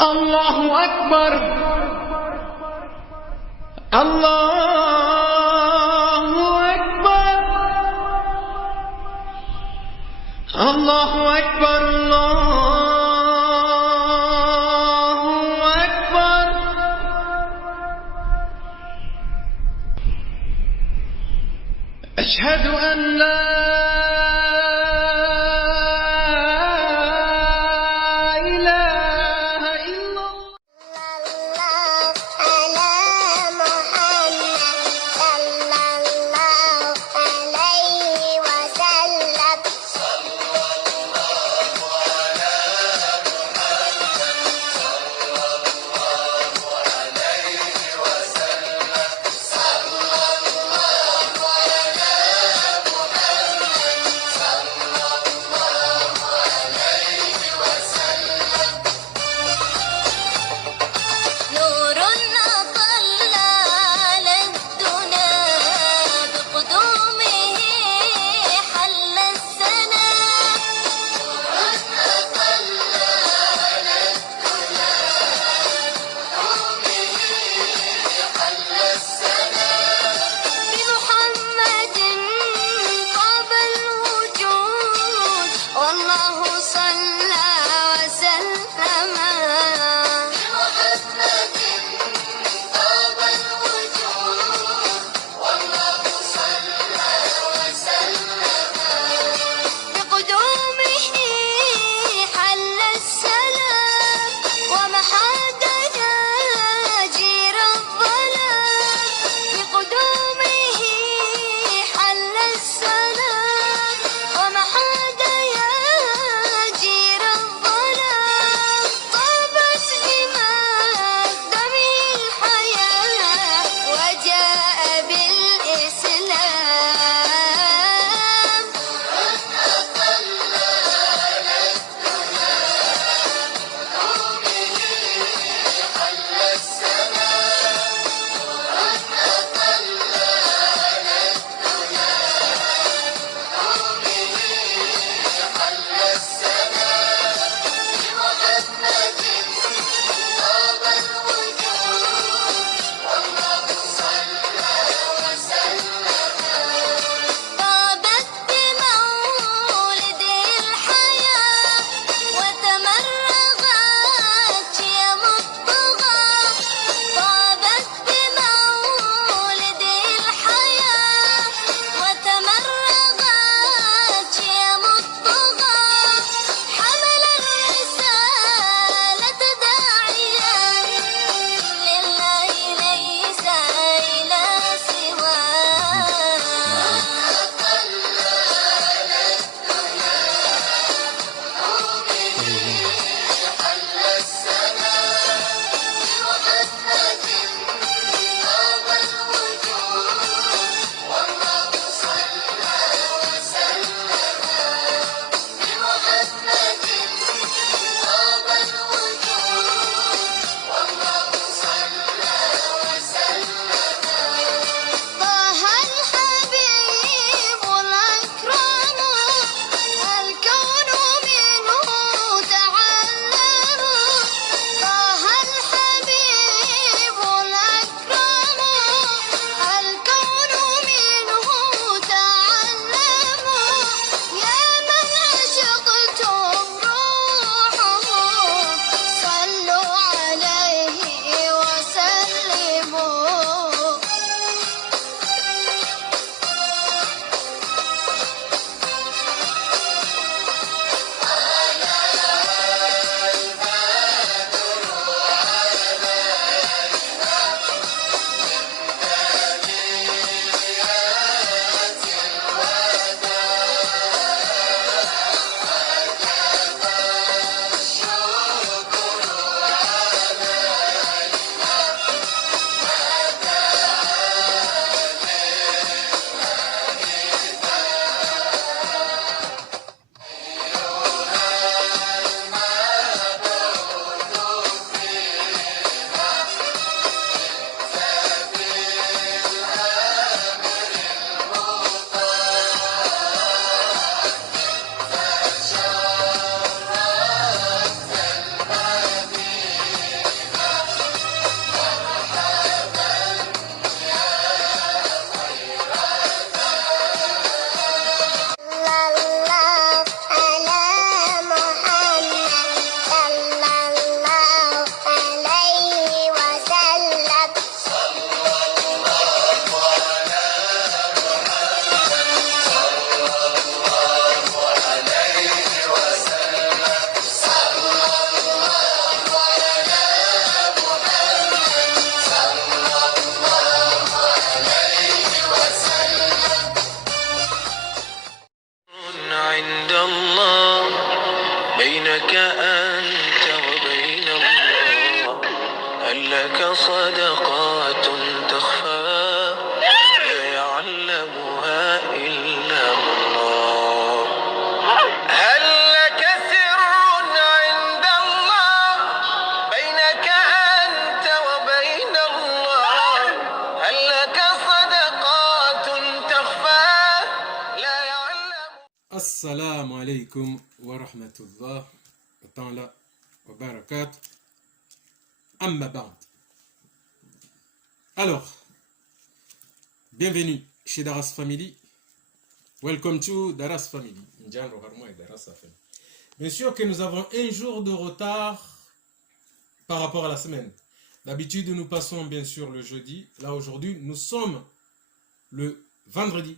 الله أكبر الله أكبر الله أكبر الله أكبر. أشهد أن لا إله إلا الله. على محمد صلى الله عليه وسلم. عند الله بينك أنت وبين الله هل لك صدقات تخفى لا يعلمها إلا الله هل لك سر عند الله بينك أنت وبين الله هل لك صدقات تخفى لا يعلم Assalamu alaikum wa rahmatullah wa ta'ala wa barakat. Amma ba'd. Alors, bienvenue chez Daras Family. Welcome to Daras Family. Bien sûr que nous avons un jour de retard par rapport à la semaine. D'habitude, nous passons bien sûr le jeudi. Là, aujourd'hui, nous sommes le vendredi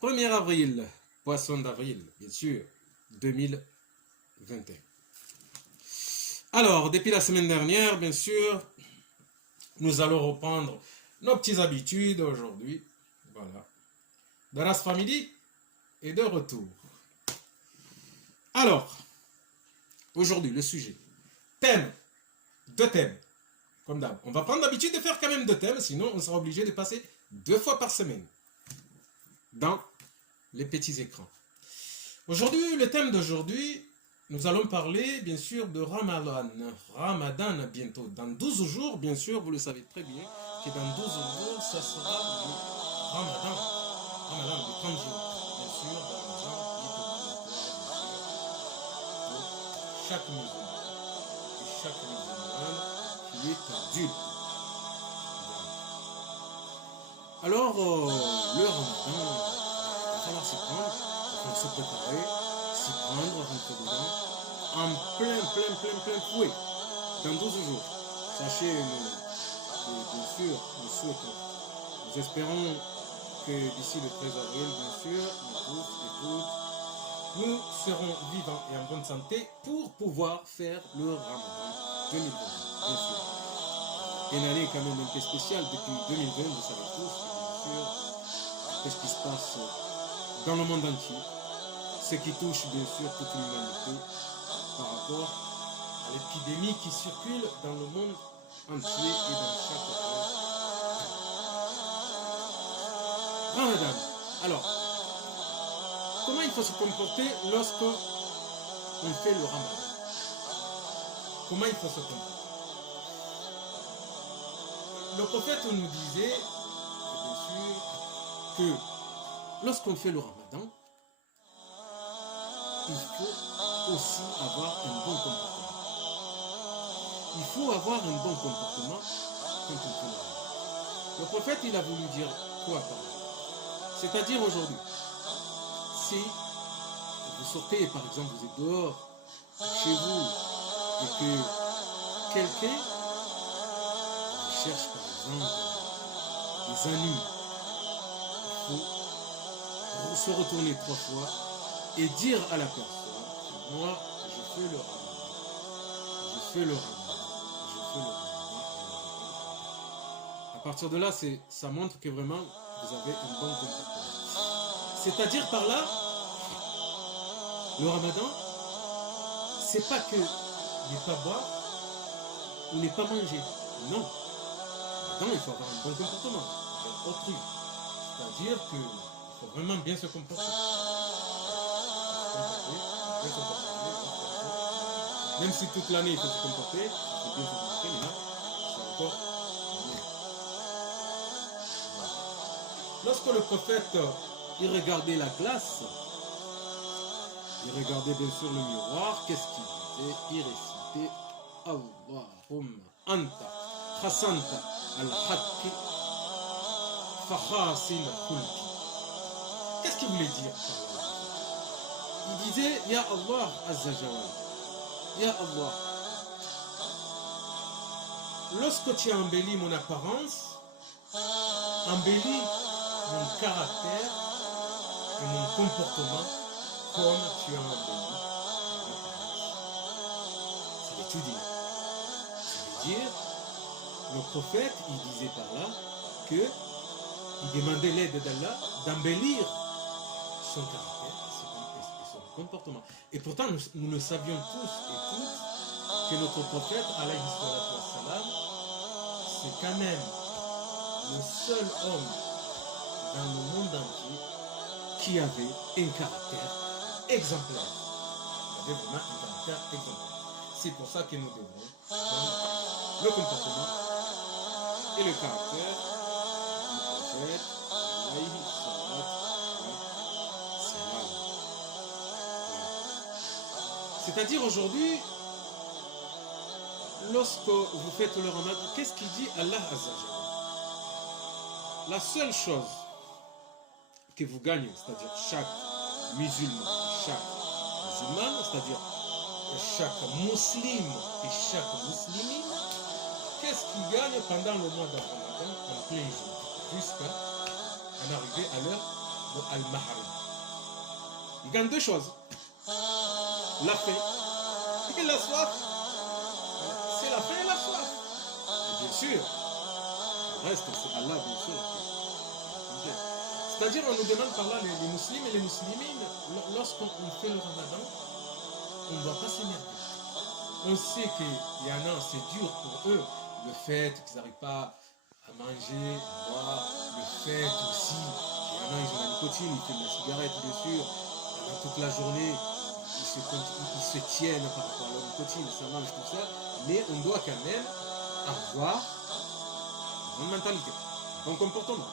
1er avril. Poisson d'avril, bien sûr, 2021. Alors, depuis la semaine dernière, bien sûr, nous allons reprendre nos petites habitudes aujourd'hui. Voilà. Daras Family est de retour. Alors, aujourd'hui, le sujet. Thème. Deux thèmes. Comme d'hab. On va prendre l'habitude de faire quand même deux thèmes, sinon on sera obligé de passer 2 fois par semaine dans les petits écrans. Aujourd'hui, le thème d'aujourd'hui, nous allons parler bien sûr de Ramadan. Ramadan bientôt, dans 12 jours, bien sûr, vous le savez très bien, que dans 12 jours, ça sera le Ramadan. Ramadan de 30 jours, bien sûr, Ramadan qui est obligatoire, bien sûr, pour chaque musulman. Et chaque musulman qui est adulte. Alors, le Ramadan, il va falloir s'y prendre, il faut se préparer, s'y prendre, rentrer dedans, en plein fouet, dans 12 jours. Sachez, bien sûr, nous souhaitons, nous espérons que d'ici le 13 avril, bien sûr, nous tous et toutes, nous serons vivants et en bonne santé pour pouvoir faire le Ramadan 2020, bien sûr. Une année quand même un peu spéciale depuis 2020, vous savez tous, bien sûr, qu'est-ce qui se passe dans le monde entier, ce qui touche bien sûr toute l'humanité par rapport à l'épidémie qui circule dans le monde entier et dans chaque pays. Ramadan. Alors, comment il faut se comporter lorsqu'on fait le Ramadan? Comment il faut se comporter? Le prophète nous disait, bien sûr, que lorsqu'on fait le Ramadan, il faut aussi avoir un bon comportement. Il faut avoir un bon comportement quand on fait le Ramadan. Le prophète, il a voulu dire quoi par là? C'est-à-dire aujourd'hui, si vous sortez, par exemple, vous êtes dehors, chez vous, et que quelqu'un cherche, par exemple, des amis, il faut se retourner 3 fois et dire à la personne, moi je fais le Ramadan, je fais le Ramadan, je fais le Ramadan. À partir de là, ça montre que vraiment vous avez un bon comportement. C'est-à-dire par là, le Ramadan, c'est pas que ne pas boire ou ne pas manger. Non. Maintenant, il faut avoir un bon comportement avec autrui. C'est-à-dire que faut vraiment bien se comporter. Même si toute l'année il faut se comporter, il faut bien se comporter, mais là, c'est encore mieux. Lorsque le prophète, il regardait la glace, il regardait bien sûr le miroir, qu'est-ce qu'il disait? Il récitait Allahumma anta khasanta al-haqqi fakhasin kulki. Qu'est-ce qu'il voulait dire par là? Il disait, Ya Allah Azzajawal, Ya Allah, lorsque tu as embelli mon apparence, embellis mon caractère et mon comportement comme tu as embelli mon apparence. Ça veut tout dire. Ça veut dire, le prophète, il disait par là que il demandait l'aide d'Allah d'embellir son caractère et son comportement. Et pourtant, nous le savions tous et toutes que notre prophète, alayhi salatu wassalam, c'est quand même le seul homme dans le monde entier qui avait un caractère exemplaire. Il avait vraiment un caractère exemplaire. C'est pour ça que nous devons prendre le comportement et le caractère du prophète, alayhi salatu wassalam. C'est-à-dire aujourd'hui, lorsque vous faites le ramadan, qu'est-ce qu'il dit Allah Azza wa Jalla? La seule chose que vous gagnez, c'est-à-dire chaque musulman, c'est-à-dire chaque musulman et chaque muslimine, qu'est-ce qu'il gagne pendant le mois de Ramadan en plein jour, jusqu'à en arriver à l'heure de Al-Mahrim? Il gagne deux choses, la faim et la soif. C'est la faim et la soif. Et bien sûr, le reste, c'est Allah, bien sûr. C'est-à-dire, on nous demande par là, les musulmans et les muslimines, lorsqu'on fait le ramadan, on ne doit pas s'énerver. On sait qu'il y en a, c'est dur pour eux, le fait qu'ils n'arrivent pas à manger, à boire, le fait aussi qu'il y en a, ils ont la nicotine, ils fument la cigarette, bien sûr, pendant toute la journée, ils se tiennent par rapport à la nicotine, ça mange tout ça, mais on doit quand même avoir une mentalité, un bon comportement.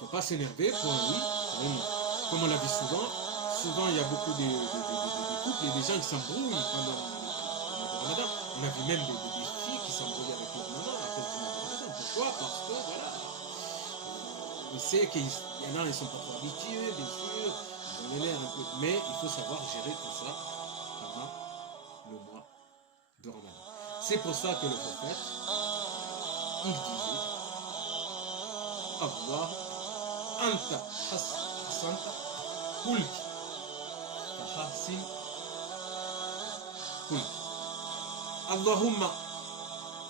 Il ne faut pas s'énerver pour un oui, pour un non. Comme on l'a vu souvent il y a beaucoup de couples et des gens qui s'embrouillent pendant le ramadan. On a vu même des filles qui s'embrouillent avec leur maman à cause du ramadan. Pourquoi? Parce que voilà, on sait qu'il y en a, ils ne sont pas trop habitués, bien sûr, ils ont l'air un peu, mais il faut savoir gérer tout ça pendant le mois de ramadan. C'est pour ça que le prophète, il disait Allah anta hasanta kulki fahassin kulki. Allahumma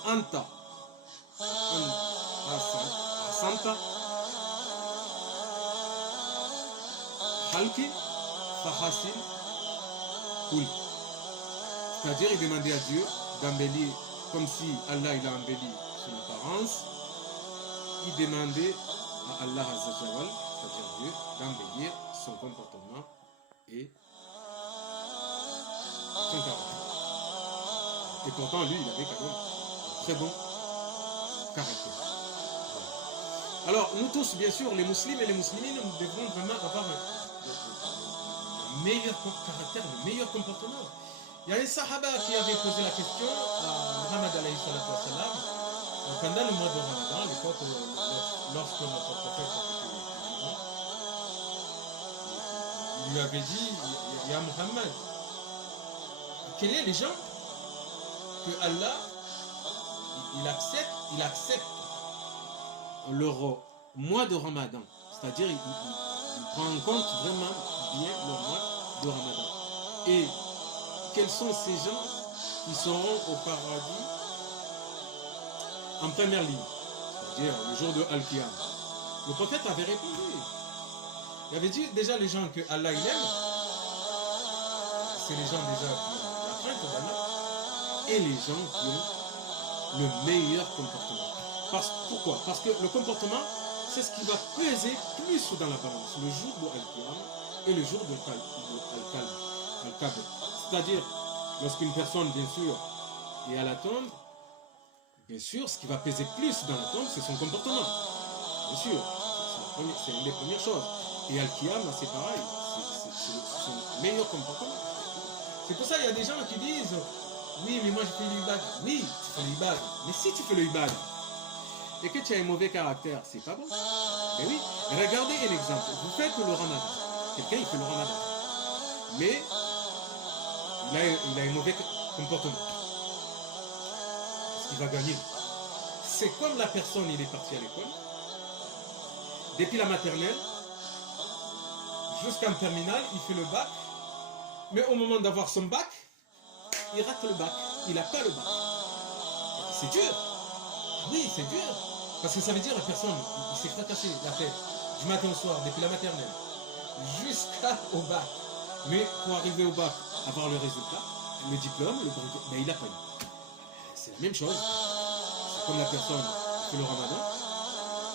anta hasanta halki fahassin kulki. C'est-à-dire, il demandait à Dieu d'embellir, comme si Allah il a embelli son apparence, il demandait à Allah Azza wa Jalla, c'est-à-dire Dieu, d'embellir son comportement et son caractère. Et pourtant, lui, il avait quand même un très bon caractère. Alors, nous tous, bien sûr, les musulmans et les muslimines, nous devrons vraiment avoir le meilleur caractère, le meilleur comportement. Il y a un sahaba qui avait posé la question à Muhammad alayhi salatu wassalam, pendant le mois de Ramadan, à l'époque lorsque notre prophète était vivant, il lui avait dit, ya Muhammad, quels sont les gens que Allah il accepte leur mois de Ramadan, c'est-à-dire il prend en compte vraiment bien le mois de Ramadan. Et quels sont ces gens qui seront au paradis en première ligne, c'est-à-dire le jour de Al-Qiyam? Le prophète avait répondu. Il avait dit déjà les gens que Allah il aime, c'est les gens déjà qui ont la crainte d'Allah et les gens qui ont le meilleur comportement. Pourquoi? Parce que le comportement, c'est ce qui va peser plus dans la balance le jour de Al-Qiyam et le jour de Al-Qiyam. C'est-à-dire, lorsqu'une personne, bien sûr, est à la tombe, bien sûr, ce qui va peser plus dans la tombe, c'est son comportement. Bien sûr, c'est une des premières choses. Et Al-Qiyam, c'est pareil, c'est son meilleur comportement. C'est pour ça qu'il y a des gens qui disent, oui, mais moi je fais l'ibad. Oui, tu fais l'ibad. Mais si tu fais l'ibad et que tu as un mauvais caractère, c'est pas bon. Mais oui, regardez un exemple. Vous faites le ramadan. Quelqu'un, il fait le ramadan. Mais il a un mauvais comportement. Est-ce qu'il va gagner? C'est comme la personne, il est parti à l'école. Depuis la maternelle, jusqu'en terminale, il fait le bac. Mais au moment d'avoir son bac, il rate le bac. Il n'a pas le bac. C'est dur. Oui, c'est dur. Parce que ça veut dire que la personne, il s'est fracassé la tête du matin au soir, depuis la maternelle, jusqu'au bac. Mais pour arriver au bac, avoir le résultat, le diplôme, ben, il n'a pas eu. C'est la même chose. C'est comme la personne qui fait le ramadan,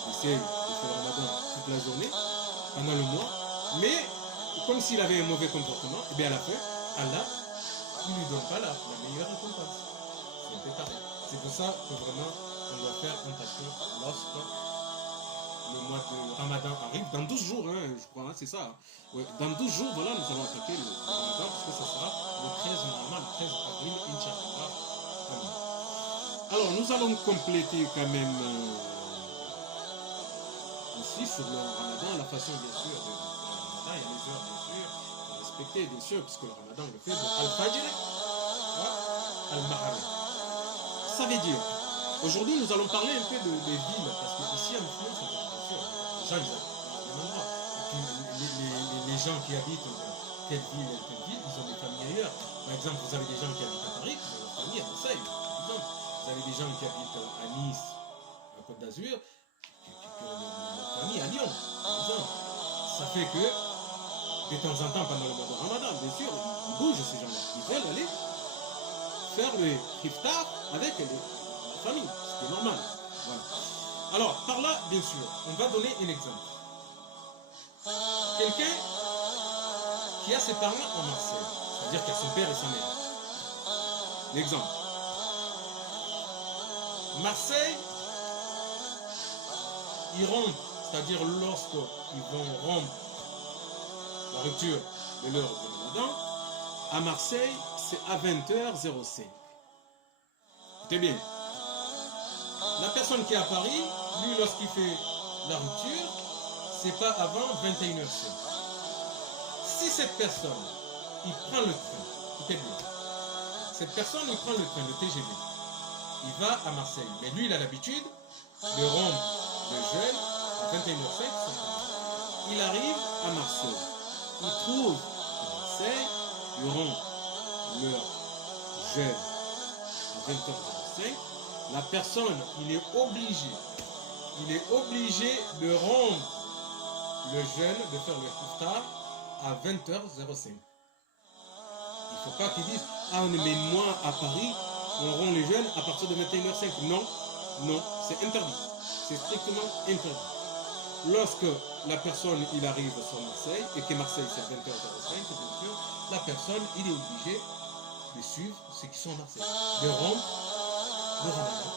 il essaie de faire le ramadan toute la journée, pendant le mois, mais comme s'il avait un mauvais comportement, et bien à la fin, Allah ne lui donne pas la meilleure récompense. C'est un peu pareil. C'est pour ça que vraiment, on doit faire attention lorsque le mois de Ramadan arrive, dans 12 jours, hein, je crois, hein, c'est ça. Hein. Ouais, dans 12 jours, voilà, nous allons attaquer le Ramadan, parce que ça sera le 13 normalement, le 13 avril, Inch'Allah. Alors, nous allons compléter quand même aussi sur le Ramadan, la façon, bien sûr, de le Ramadan, il y a les heures, bien sûr, à respecter, bien sûr, puisque le Ramadan, on le fait de Al-Fajr, Al-Mahram. Ça veut dire, aujourd'hui, nous allons parler un peu des villes, parce que ici en France, bien sûr, les gens, ils ont les endroits. Et puis, les gens qui habitent dans telle ville, ils ont des familles ailleurs. Par exemple, vous avez des gens qui habitent à Paris, qui ont leur famille à Marseille, par exemple. Vous avez des gens qui habitent à Nice, à Côte d'Azur, qui ont leur famille à Lyon, par exemple. Ça fait que, de temps en temps, pendant le mois de Ramadan, bien sûr, ils bougent ces gens-là. Ils veulent aller faire le iftar avec les familles. C'est normal. Voilà. Alors, par là, bien sûr, on va donner un exemple. Quelqu'un qui a ses parents en Marseille, c'est-à-dire qu'il a son père et sa mère. L'exemple. Marseille, ils rompent, c'est-à-dire lorsqu'ils vont rompre la rupture de l'heure de Ramadan, à Marseille, c'est à 20h05. Écoutez bien. La personne qui est à Paris, lui, lorsqu'il fait la rupture, c'est pas avant 21h05. Si cette personne, il prend le train, écoutez bien, cette personne, il prend le train, le TGV, il va à Marseille, mais lui, il a l'habitude de rompre le jeûne à 21h05. Il arrive à Marseille, il trouve à Marseille, il rompt leur jeûne à 20h05. La personne, il est obligé de rompre le jeûne, de faire le iftar à 20h05. Il ne faut pas qu'ils disent, ah mais moi à Paris, on rompt les jeûnes à partir de 21h05. Non, non, c'est interdit. C'est strictement interdit. Lorsque la personne, il arrive sur Marseille, et que Marseille c'est à 20h05, bien sûr, la personne, il est obligé de suivre ceux qui sont à Marseille, de rompre le Ramadan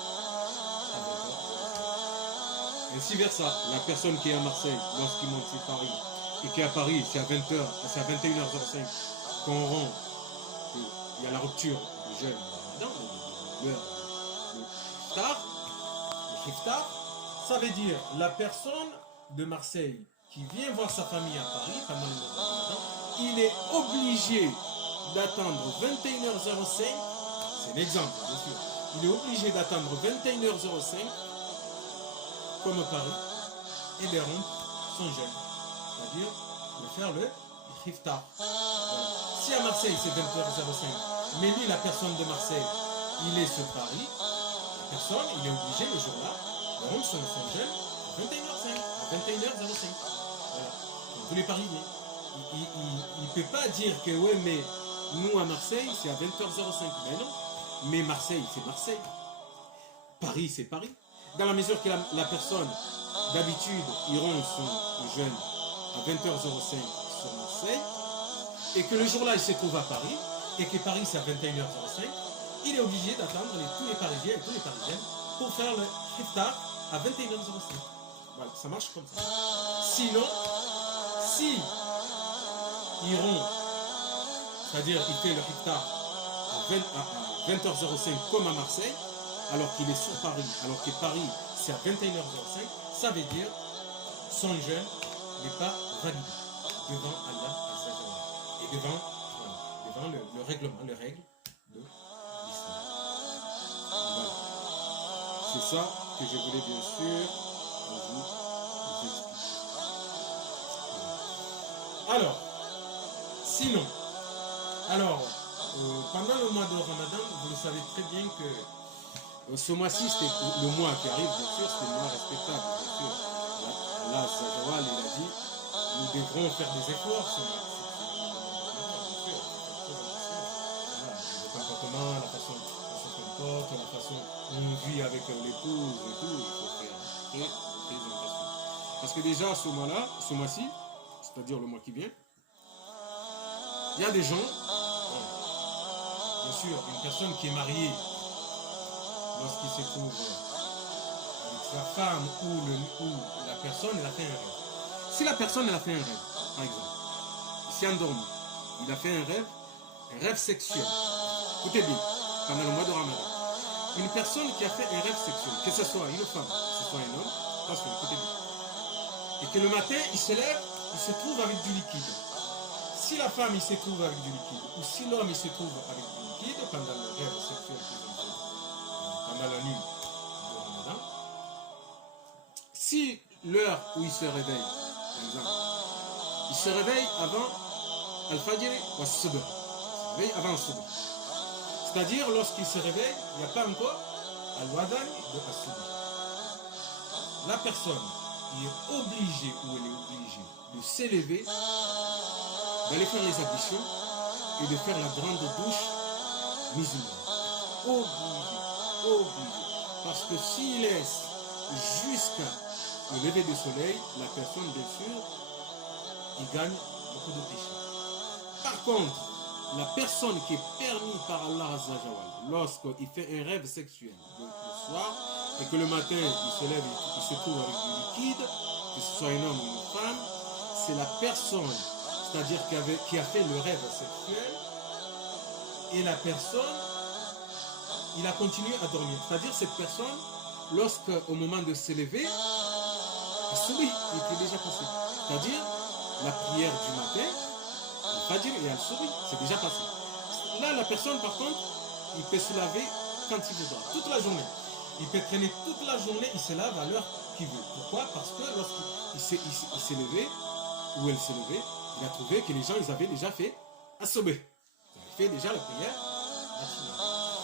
à 20h05. Ainsi versa, la personne qui est à Marseille, lorsqu'il monte sur Paris, et qui est à Paris, c'est à 20h, c'est à 21h05 qu'on rompt, il y a la rupture du jeûne du Ramadan, l'heure de iftar, ça veut dire la personne de Marseille qui vient voir sa famille à Paris pendant le mois de Ramadan, il est obligé d'attendre 21h05, c'est l'exemple bien sûr, il est obligé d'attendre 21h05 comme Paris et de rompre son jeûne, c'est-à-dire de faire le iftar. Voilà. Si à Marseille c'est 20h05, mais lui la personne de Marseille, il est sur Paris, la personne il est obligé le jour-là de rompre son jeûne à 21h05, à 21h05. Voilà. Comme tous les Parisiens. Il ne peut pas dire que ouais mais nous à Marseille c'est à 20h05. Ben non. Mais Marseille c'est Marseille. Paris c'est Paris. Dans la mesure que la personne d'habitude il rompt son jeûne à 20h05 sur Marseille et que le jour-là il se trouve à Paris et que Paris c'est à 21h05, il est obligé d'attendre tous les Parisiens et tous les Parisiennes pour faire le iftar à 21h05. Voilà, ça marche comme ça. Sinon, si il rompt, c'est-à-dire il fait le iftar à 20h05 comme à Marseille, alors qu'il est sur Paris, alors que Paris c'est à 21h05, ça veut dire son jeûne n'est pas validé devant Allah Azzawajal et devant le règlement, les règles de l'islam. Voilà. C'est ça que je voulais bien sûr vous expliquer. Alors, sinon, pendant le mois de Ramadan, vous le savez très bien que ce mois-ci, c'était le mois qui arrive, bien sûr, c'est le mois respectable, bien sûr. Allah Azzawajal, il a dit, nous devrons faire des efforts ce mois. comportement, la façon dont on se comporte, la façon dont on vit avec l'épouse et tout, il faut faire très attention. Parce que déjà, ce mois-ci, c'est-à-dire le mois qui vient, il y a des gens, bon, bien sûr, une personne qui est mariée, lorsqu'il se trouve avec sa femme ou la personne, elle a fait un rêve. Si la personne, elle a fait un rêve, par exemple, il s'est endormi, il a fait un rêve sexuel. Écoutez bien, pendant le mois de Ramadan. Une personne qui a fait un rêve sexuel, que ce soit une femme, que ce soit un homme, attention, écoutez bien. Et que le matin, il se lève, il se trouve avec du liquide. Si la femme, il se trouve avec du liquide, ou si l'homme, il se trouve avec du liquide, pendant le rêve sexuel qu'ils ont fait, pendant la nuit de Ramadan, si l'heure où il se réveille, par exemple, il se réveille avant Al-Fajr ou Al-Subh, il se réveille avant Al-Subh. C'est-à-dire, lorsqu'il se réveille, il n'y a pas encore Al-Wadan de Al-Subh. La personne qui est obligée ou elle est obligée de s'élever, d'aller faire les ablutions et de faire la grande douche musulmane. Obligé. Parce que s'il laisse jusqu'à le lever du soleil, la personne, bien sûr, il gagne beaucoup de péchés. Par contre, la personne qui est permise par Allah Azzawajal, lorsqu'il fait un rêve sexuel, donc le soir, et que le matin, il se lève, il se trouve avec du liquide, que ce soit un homme ou une femme, c'est la personne, c'est-à-dire qui a fait le rêve sexuel, et la personne, il a continué à dormir. C'est-à-dire cette personne, au moment de se lever, il était déjà passé. C'est-à-dire la prière du matin, Al-Fajr et Al-Subh, c'est déjà passé. Là, la personne, par contre, il peut se laver quand il voudra, toute la journée. Il peut traîner toute la journée, il se lave à l'heure qu'il veut. Pourquoi? Parce que lorsqu'il s'est levé, ou elle s'est levée, il a trouvé que les gens, ils avaient déjà fait Al-Subh. Ils avaient fait déjà la prière.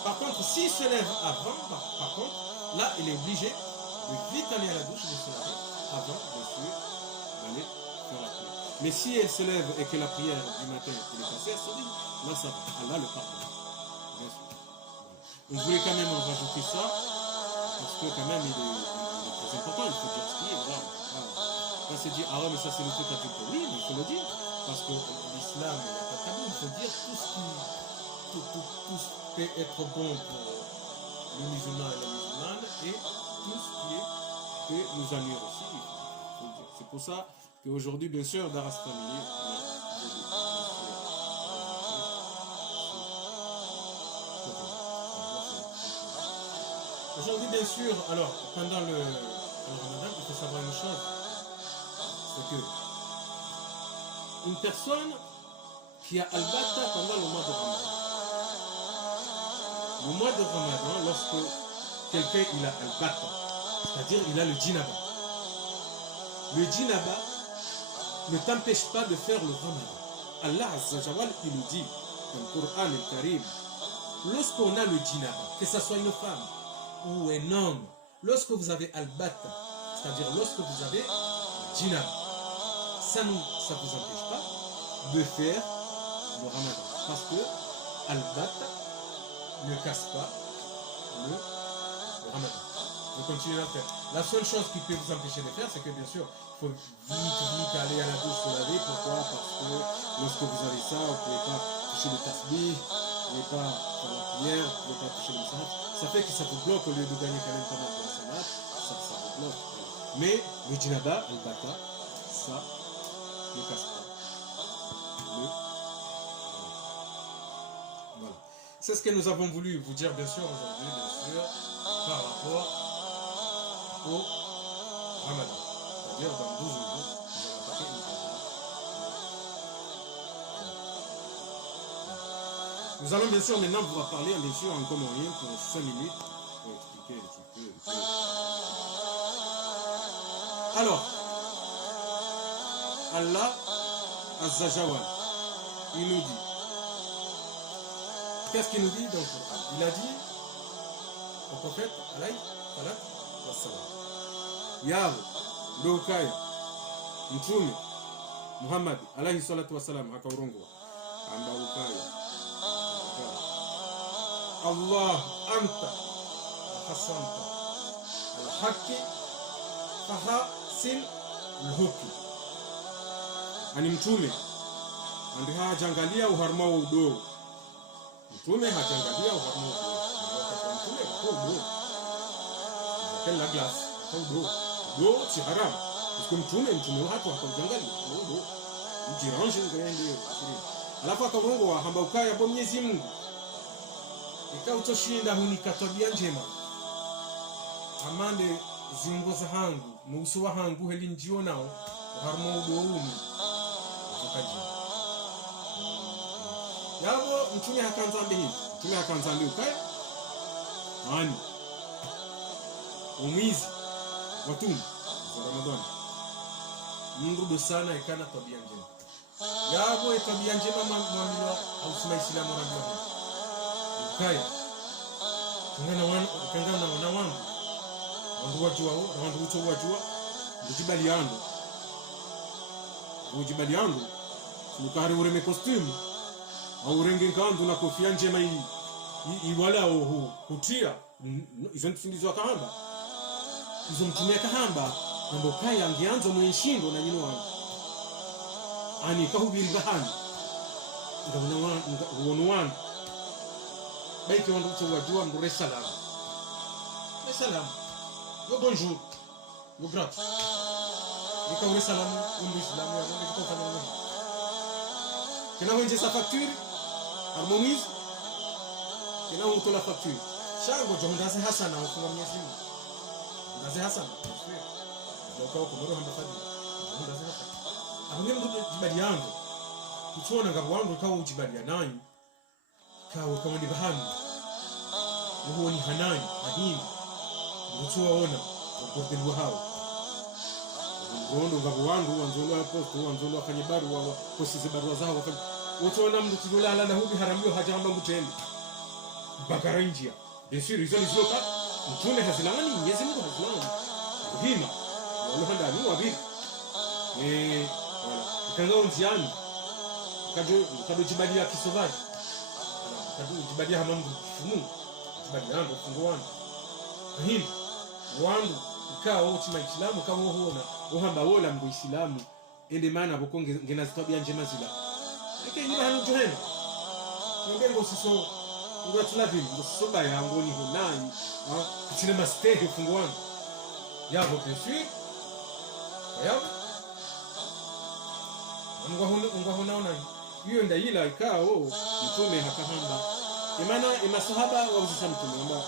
Par contre, s'il se lève avant, par contre, là, il est obligé de vite aller à la douche, de se laver, avant, bien sûr, d'aller faire la prière. Mais si elle se lève et que la prière du matin elle est passée, là ça va, Allah le pardonne. Bien sûr. Donc, je voulais quand même rajouter ça, parce que quand même il est très important, il faut dire ce qui est, voilà. On va se dire, ah ouais, mais ça c'est le truc à tout. Oui, mais il faut le dire, parce que l'islam, il n'y a pas de tabou, il faut dire tout ce qui peut être bon pour le musulman et la musulmane, et tout ce qui peut nous ennuyer aussi, il faut le dire. C'est pour ça qu'aujourd'hui, bien sûr, Daras Family, aujourd'hui, bien sûr, alors, pendant le Ramadan, il faut savoir une chose, c'est que une personne qui a al-Batta pendant le mois de Ramadan, le mois de Ramadan, lorsque quelqu'un il a al-Batta, c'est-à-dire il a le djinaba. Le djinaba ne t'empêche pas de faire le Ramadan. Allah Azzawajal, il nous dit dans le Coran al-Karim, lorsqu'on a le djinaba, que ce soit une femme ou un homme, lorsque vous avez al-Batta, c'est-à-dire lorsque vous avez le djinaba, ça ne vous empêche pas de faire le Ramadan. Parce que al-Batta ne casse pas le Ramadan. Vous continuez à faire. La seule chose qui peut vous empêcher de faire, c'est que bien sûr, il faut vite aller à la douche se laver. Pourquoi? Parce que lorsque vous avez ça, vous ne pouvez pas toucher le tasbih, vous ne pouvez pas faire la prière, vous ne pouvez pas toucher le salat. Ça fait que ça vous bloque au lieu de gagner quand même pas mal de salat, ça vous bloque. Mais le djinaba, al-Batta, ça ne casse pas. Voilà. C'est ce que nous avons voulu vous dire bien sûr aujourd'hui, bien sûr, par rapport au Ramadan. C'est-à-dire dans 12 jours, nous allons attaquer une journée. Nous allons bien sûr maintenant vous parler bien sûr en commun pour 5 minutes pour expliquer un petit peu. Alors, Allah Azzawajal, il nous dit, qu'est-ce qu'il nous dit dans le Coran? Il a dit au prophète, alayhi salat wassalam, Yawe, Dokaya, Mtume, Muhammad, alayhi salatu wassalam, akaurongwa, Ambarukaya, Allah anta hasanta alhaqi fahasin alhukm. Ani mtume andi hajangalia uharma wa udo. Mtume hajangalia uharma wa udo. Mtume kwa udo kila glass kwa udo si haram. Kwa mtume watu wakajangalia udo mjiranje ngende. Alafu akarongo wa hamba ukaya kwa Mwenyezi Mungu ika utoshinda hunika tabia njema amande ziongoza hangu muusu wa hangu heli njio nao harmo udouni tukaji yabo mtume hakanza mbihi mtume hakanza mbihi ukaya ani umizi watumu za Ramadhani mrudu sana ikana tabia njema yabo tabia njema muamini au sima Islamu rabbi ukaya kangana wana wangu wandu wajua na wandu uto wajua ujibali yangu sukari ureme costume au urenge ngandu na kofia njema iwala ho kutia izo ntsindizo akahamba izo mtumia kahamba ndo kaya angeanza mwenshindo na nyino wangu ani kahubiri bahani ngabona wangu baiki wandu uto wajua mdure salamu yo bonjour yo gratis nika ule salamu umbi islamu ya mungu kufanya nini kina wenje sa facture harmonise kina uto la facture shango jondaze hasana ufunga Mwenyezi Mungu ndaze hasana ndio kwa komoro hamba fadi ndaze hasana abunge mtu jibali yangu kuchona ngabo wangu kawo ujibali nanyi kawo kama ni bahani uho ni hanani hadini utuwaona ukordelwa hao ngondo ngabo wangu wanzolo aposto wanzolo afanye barua posize barua zao wafanye utuona mtu tulala na hubi haramio hajamba mtende bakara njia desiri hizo ni zoka mtume hazilani Mwenyezi Mungu hazilani hima wala handa ni wabiri wala kanga unziani kado jibali ya kisovaji kado jibali ya hamambu fumu jibali yangu funguana hima wandu ikawa utima Islamu kama huona uhamba wola mbu Islamu ende maana boko ngena zitabia njema zila eke nyuma hanu johena ngengo siso ngo tulavi ngo soba yangu ni hunai kutina masteke funguana yabo pefi yabo ngo hona hiyo ndaila ikao mtume hakahamba imana imasahaba wa uzisa mtume amba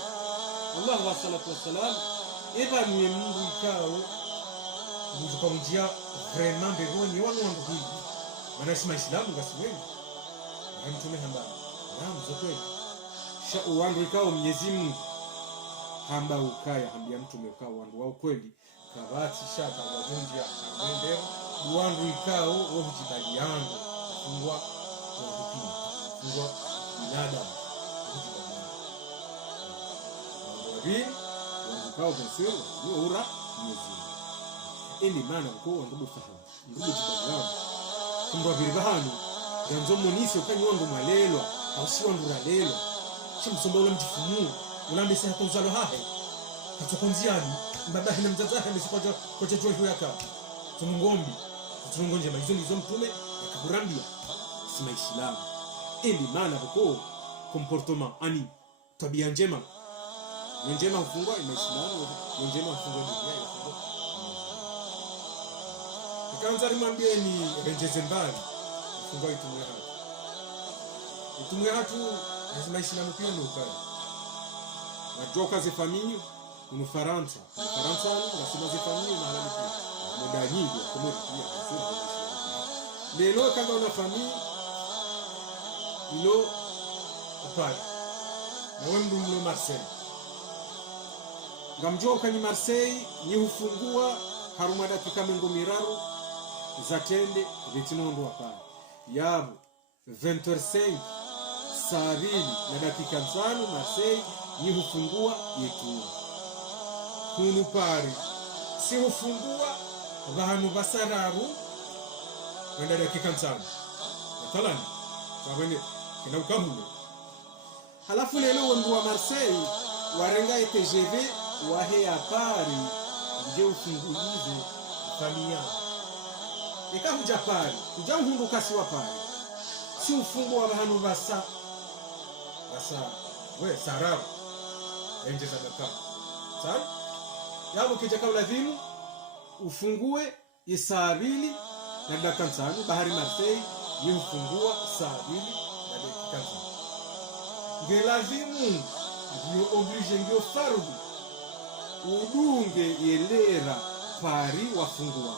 Allah wa salatu wassalam eba ni Mungu ikao mtukamjia vraiment begoni wanu wangu hivi wanasema Islamu ngasiweni na mtume hamba na mzokwe sha wangu ikao Mwenyezi Mungu hamba ukaya hambia mtume ukao wangu wao kweli kabati shaka wagonjia mwende wangu ikao wao jibali yangu fungwa binadamu hii kwa besio ni ura Mwenyezi ini maana kwa ndugu fahamu ndugu jibali kumba biribahani yanzo monisi okanyo malelo au si wandu ralelo chimsomba ule mjifumu ulambe sa konzalo hahe katokonziani mbaba hina mzazahe msikoja kwa chocho hiyo yaka tunungombi tunungonje maizo ndizo mtume akakurambia sima Islamu ini maana kwa comportement ani tabia njema njema ufungwa Islamu njema ufungwa dunia ufungwa kanza rimwambie ni renjeze mbali ufungwa itumwe hatu lazima Islamu pia ni ukali wajoka ze famille ni Faransa lazima ze famille na halali pia muda nyingi kama pia lelo kama una famille ilo upale na wewe mlo Marseille ngamjoka ni Marseille ni hufungua haruma dakika mengo miraru zatende vitinondo hapa yabo 20h05 saa 2 na dakika 5 Marseille ni hufungua yetu kunu pari si hufungua bahanu basararu na dakika 5 talani sabende kina ukamule halafu lelo wendu wa Marseille warenga TGV wahe ya Paris nje ufungulize familia eka huja Paris kuja uhunduka si wa Paris si ufungu wa bahanu basa we sarabu enje za daka sawa yabo kija kaula dhimu ufungue saa 2 na dakika 5 bahari Marseille yufungua saa 2 na dakika 5 ngelazimu ndio oblige ndio farudu udunge yelera Paris wafungua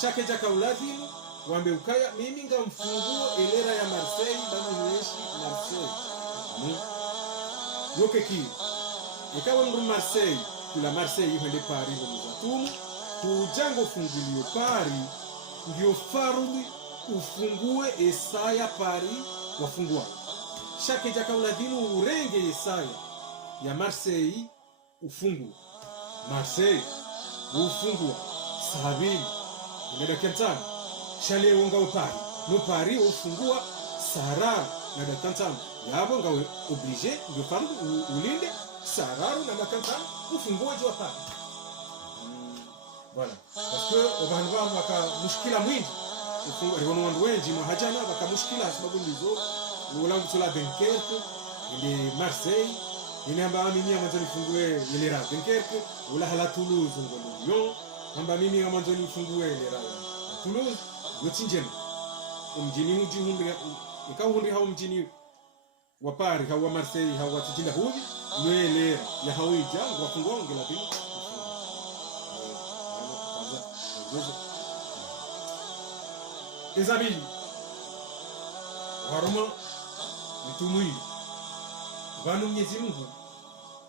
shake jaka ulazimu wambe ukaya mimi ngamfunguo elera ya Marseille bana niishi Marseille yoke ki ikawa ndu Marseille kula Marseille hende Paris mzatumu kujango fungulio Paris ndio farudu ufungue esaya Paris wafungua shake jaka ulazimu urenge esaya ya Marseille ufungu Marseille ufungua saa 2 na dakika 5 shale wonga upari no Paris ufungua sararu na dakika 5 yabo ngawe oblige ndio faru ulinde sararu na dakika 5 ufungue jwa Paris voilà parce que obanva waka mushkila mwingi ufungue riwono wandu wengi mahajana waka mushkila sababu ndizo ulangu tula Dunkerque ile Marseille inamba mimi mwanzo nifungue ile ra Dunkerque wala hala Toulouse ngolo Lyon amba mimi mwanzo nifungue ile ra Toulouse yotinjeni mjini uji hundi ikahundi hao mjini wa Paris hao wa Marseille hao watijinda huji yele ya hawija wafungonge la bila ezabili haruma mitumui banu Mwenyezi Mungu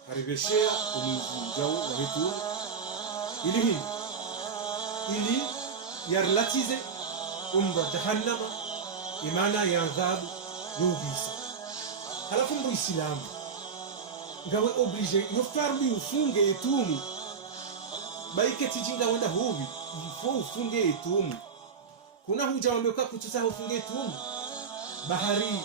haribeshea ulinzi wao wa wetu ili yarlatize umba jahannama imana ya adhabu yubisa halafu mbu Islamu ngawe oblige yofarbi ufunge etumu baike tijinga wenda hubi ifo ufunge etumu kuna huja wameuka kutusa ufunge etumu bahari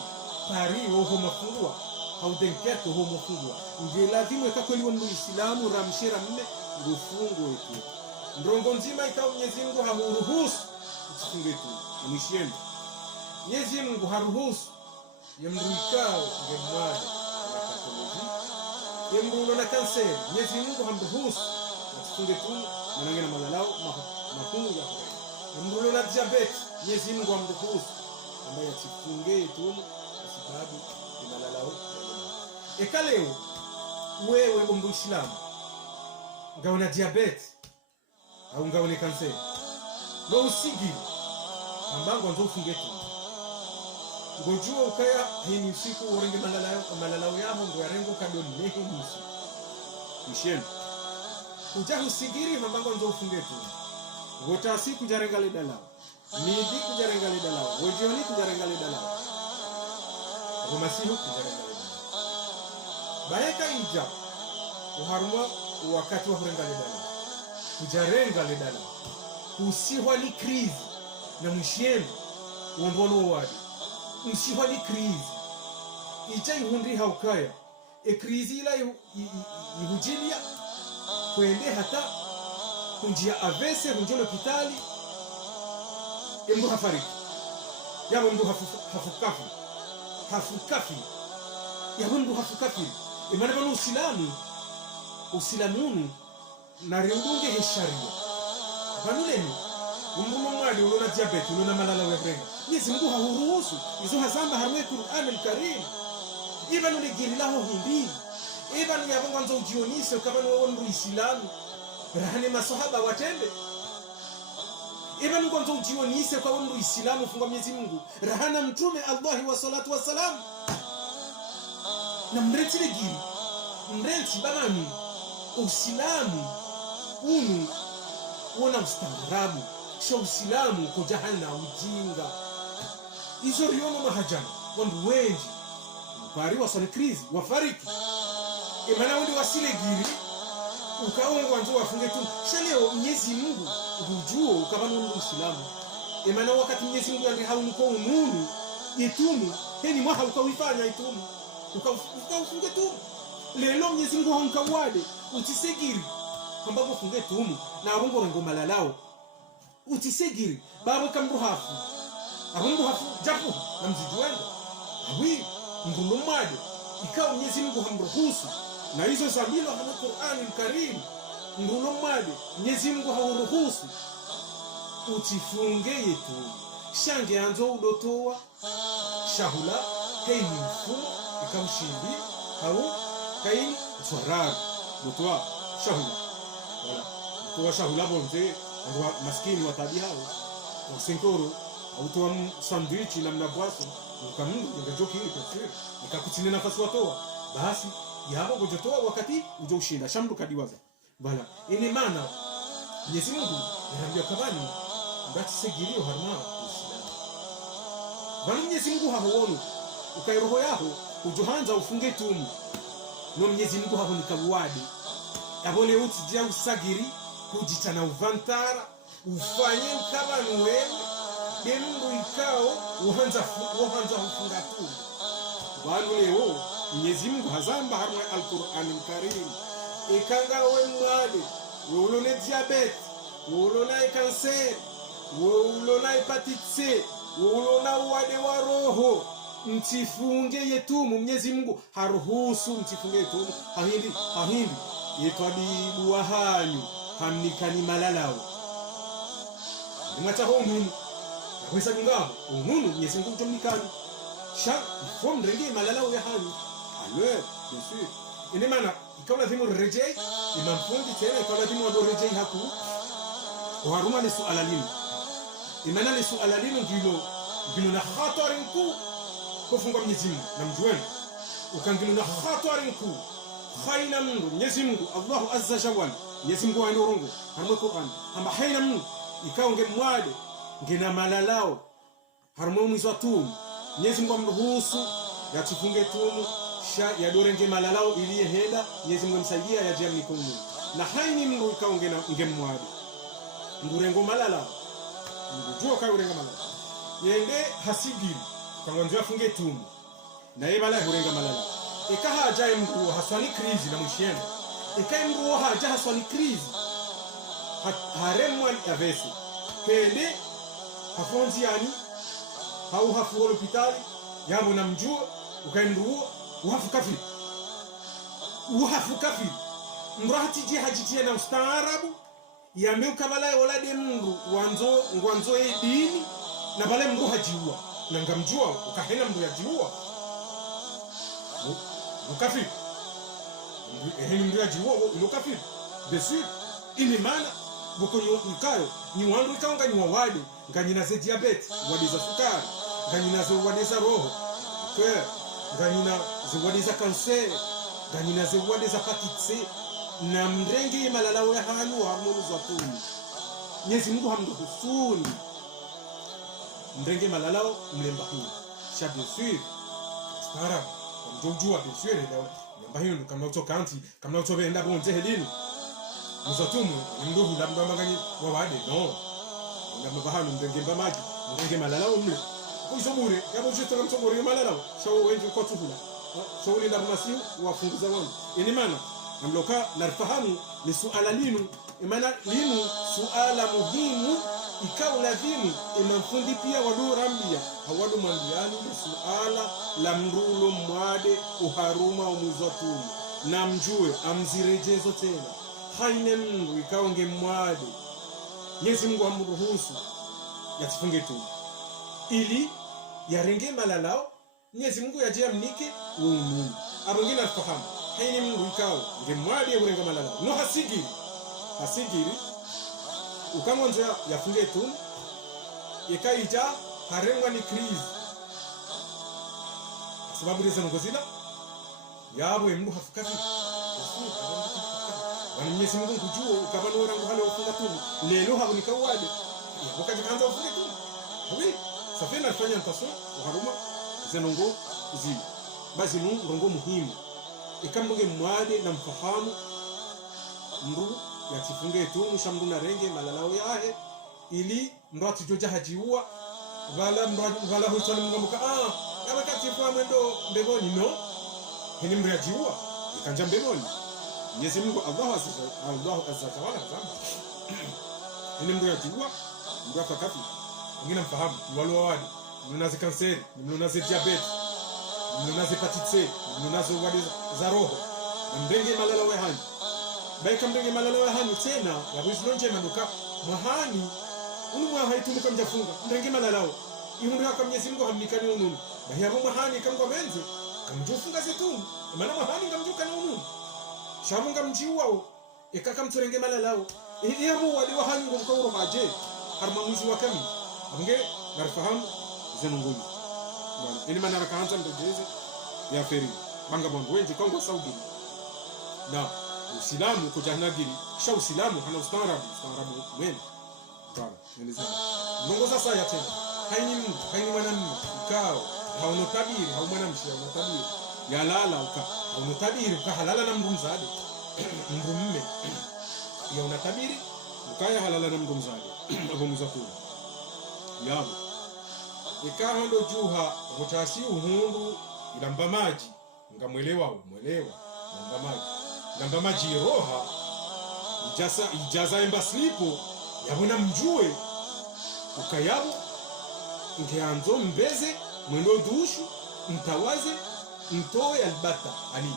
Paris woho mafungua au Dunkerque woho mafungua ndio lazima ikakweli mbu Islamu ramshira mme ngufungo etumu ndongo nzima ikawa Mwenyezi Mungu haruhusu usifunge tu mwishieni Mwenyezi Mungu haruhusu yemruikao ngemwaje na patoloji yemrulo na kanser Mwenyezi Mungu hamruhusu usifunge tu manangena malalao makungu ya yemrulo na diabetes Mwenyezi Mungu hamruhusu ambaye asifunge tu sababu ya malalao ekaleo wewe Muislamu ngaona diabetes au ngaone kanser no usigi ambango nzo ufunge tu ngojua ukaya hini usiku urenge malalao yao ngo yarengo kado nehe nusu misheni kuja usigiri ambango nzo ufunge tu ngota siku jarenga le dalao midi kujarenga le dalao wojoni kujarenga le dalao ngomasihu kujarenga le dalao baeka ija uharuma wakati wa kurenga le dalao kujarenga le dalao usihwa ni krizi na msheni uombono wadi msihwa ni krizi ija ihundi haukaya krizi ila ihujilia kwende hata kunjia avese hunjia hospitali mbu hafariki yabo mbu hafukafi yabo mbu hafukafi imana bano usilamunu na reudunge hesharia banuleni Mungu mwali ulona diabetes ulona malala webrenga Mwenyezi Mungu haruhusu izo hazamba harwe Qur'an al-Karim ibanu ligiri laho hindi ibanu yabonga nzo ujionise ukabano wewe Muislamu rahani masahaba watende ibanu nzo ujionise kwa wewe Muislamu funga Mwenyezi Mungu rahana mtume Allah wa salatu wa salam na mreti ligiri mreti babanu Uislamu unu wona ustaarabu sio Uislamu kujahana ujinga hizo riono mahajana wandu wengi Paris wasone krizi wafariki imana wende wasile giri ukaongo wanzo wafunge tu shaleo Mwenyezi Mungu ujuo ukabana wandu Uislamu imana wakati Mwenyezi Mungu andi hauniko ununu itumu heni mwaha ukawifanya itumu ukafunge tumu. Lelo Mwenyezi Mungu hankawade utisegiri ambapo funge tumu na abongo ngo malalao utisegiri babo kamruhafu abongo hafu japo na mzijuenda awi ngulumade ikawa Mwenyezi Mungu hamruhusu na hizo sabila kama Qur'ani Karim ngulumade Mwenyezi Mungu hauruhusu utifunge yetu shange anzo udotoa shahula heini mfumo ikamshindi au kaini swarar dotoa shahula wala dotoa shahula bonze ndio maskini watabi hao kwa senkoro au toa sandwich na mnabwaso ukamungu ngejoki ile pesa ikakutine nafasi watoa basi yabo gojotoa wakati uje ushinda shamdu kadiwaza bala ine maana Mwenyezi Mungu anambia kabani ngati segilio harma bali Mwenyezi Mungu hahuoni ukairoho yako ujohanza ufunge tumu no Mwenyezi Mungu hahunikawadi abone utijia usagiri kujitana uvantara ufanye ukabanu wewe dembo ikao uhanza ufunga tumu bali leo Mwenyezi Mungu hazamba harma al-Qur'an al-Karim ikanga wemwade ulone diabete ulona cancer ulona hepatite C ulona wade wa roho mtifunge yetumu Mwenyezi Mungu haruhusu mtifunge yetumu hahindi yetwabibu wahanyu hamnikani malalao nimata homu kwesa ngabo umuntu Mwenyezi Mungu tumnikani sha from renge malalao ya hanyu alors bien sûr ine maana ikawa lazima urejee imamfundi tena ikawa lazima urejee haku waruma ni suala lini imana ni suala lini ngilo na hatari mkuu kufunga Mwenyezi Mungu na mjueni ukangilo na hatari mkuu khaina Mungu Mwenyezi Mungu Allahu azza jawal Mwenyezi Mungu aende urongo harimo Qur'an hamba haina Mungu ikawa ngemwade ngina malalao harimo mwizwa tu Mwenyezi Mungu amruhusu yatufunge tumu sha ya dorenge malalao iliye heda Mwenyezi Mungu msaidia ya jamii komu na haini Mungu ikawa ngemwade ngurengo malalao ngujua kai urenga malalao yende hasigiri kangwanzo afunge tumu na yebala urenga malalao ikaha haja Mungu haswani krizi na mshende ikai Mungu haja haswani krizi haremwa avesi pende hafonzi yani hau hafu hospitali yabo na mjua ukaenduo uhafu kafiri mrahati je hajitie na ustaarabu yambe ukabala wala de Mungu ngwanzo dini na bale Mungu hajiua na ngamjua ukahena Mungu yajiua ukafiri Mungu yajiua ukafiri besi ine maana boko nikayo ni wandu ikaonga ni wawade nganyina ze diabetes wadi za sukari nganyina ze wadi za roho ke nganyina ze wadi za cancer nganyina ze wadi za hepatite C na mrenge malalao ya hanu harmonu za tumu Mwenyezi Mungu hamruhusuni mrenge malalao mlemba hii sha bien sûr stara mjojua bien sûr leo mlemba hii kama utoka anti kama utobenda bonje hedini mzotumu ndugu labda mangani wawade no ngamba bahanu mrenge maji mrenge malalao mle kuzobure yabo joto na mtobure malalao shawo wengi kwa tuhula shauri la masiu wafunguza wangu ina maana namloka nafahamu ni suala linu imana linu suala muhimu ikawa lazima imamfundi pia wadurambia hawadu mwambiani ni suala la mrulo mwade uharuma umuzatu na mjue amzirejezo tena haine Mungu ikawa ngemwade Mwenyezi Mungu amruhusu yatifunge tu ili yarenge malalao Mwenyezi Mungu yaje amnike uumini abongina afahamu haini Mungu ikawa ngemwade urenga malalao no hasigiri ukamwonja yafunge tu ikaija harengwa ni krizi sababu reza ngozila yabo Mungu hafukati Mwenyezi Mungu kujua ukabano rangu hale ufunga tu lelo hapo nikawade wakati kanza ufunge tu oui safina alifanya ntaso haruma zenongo zili basi nongo muhimu ikambuge mwade na mfahamu mru yatifunge tu mshamdu na renge malalao yahe ili mrati joja hajiua wala huitoni mngamuka kama kati kwa mwendo mbegoni no hini mrajiwa ikanja mbemoni Mwenyezi Mungu Allah azza wa jalla hini mrajiwa mrafa kafi ngine mfahamu walowadi mnazi kanseri mnazi diabetes mnazi hepatitis C mnazi wadi za roho mdenge malala wa hani baika mdenge malala wa hani tena ya bizonje manduka mahani unumwa haitumuka mjafunga mdenge malalao ihundu haka Mwenyezi Mungu hamnikani ununu bahia mahani kamko menze kamjufunga zetu maana mahani ngamjuka na ununu shamunga mjiwao ekaka mturenge malalao iyo wadi wa hani ngomka uro maje harmamuzi wa kami abunge narfahamu zenunguni bwana ini maana kaanza ndojeze ya feri banga bongo wenje kongo saudi na usilamu ko jahanagiri sha usilamu hana ustaarabu mwene bwana nilizama ndongo sasa ya tena haini mwanamume ukao hauno tabiri hau mwanamshi hauno tabiri ya lala uka hauno tabiri uka halala na mndumzade mndumme ya unatabiri ukaya halala na mndumzade abo muzakuru yabo ikahondo juha mutasi uhundu ilamba maji ngamwelewa ngamba maji roha ijaza emba slipo yabona mjue ukayabo ngeanzo mbeze mwendo dushu mtawaze mtoe albata ali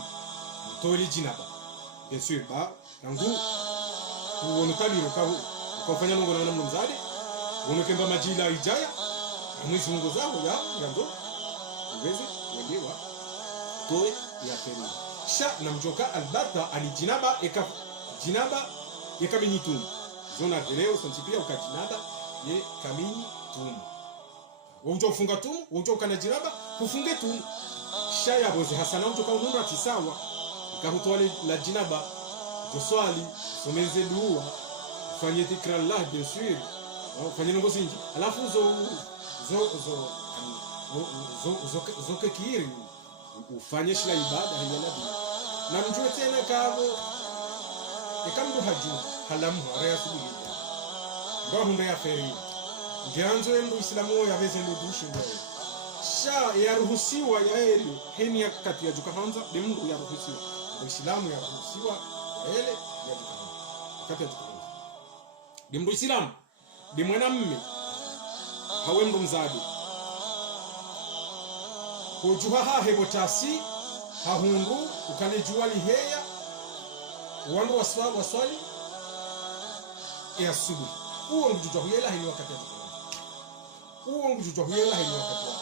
mtoe jinaba bien sûr ba kangu kuonotabiro kufanya mungu na mzade unokemba majila ijaya mwezi mungu zao ya ndo ngeze wendewa toe ya feri sha na mjoka albata ali jinaba ye kamini tum zona leo santipia ukajinaba ye kamini tum wojo funga tum wojo kana jinaba kufunge tum sha ya bozi hasana mjoka unura tisawa ikahutwali la jinaba joswali someze dua fanye tikra Allah bien sûr fanye ngozi nje alafu zo kiri ufanye shila ibada ya nabii na mjue tena kabo ikamdu haju halamu haya subuhi ndo hunda ya feri ngianzo endo islamu ya beze ndo dushi ndo sha ya ruhusiwa ya eri heni ya kati ya juka hanza de mungu ya ruhusiwa ndo islamu ya ruhusiwa ele ya juka hanza kati ya juka hanza de mdu islamu de mwanamume hawe mdu mzadi kujuha hebo tasi hahundu ukanejua liheya wandu waswali ya subuhi uo ngujujwa huyela hili wakati ya juka uo ngujujwa huyela hili wakati ya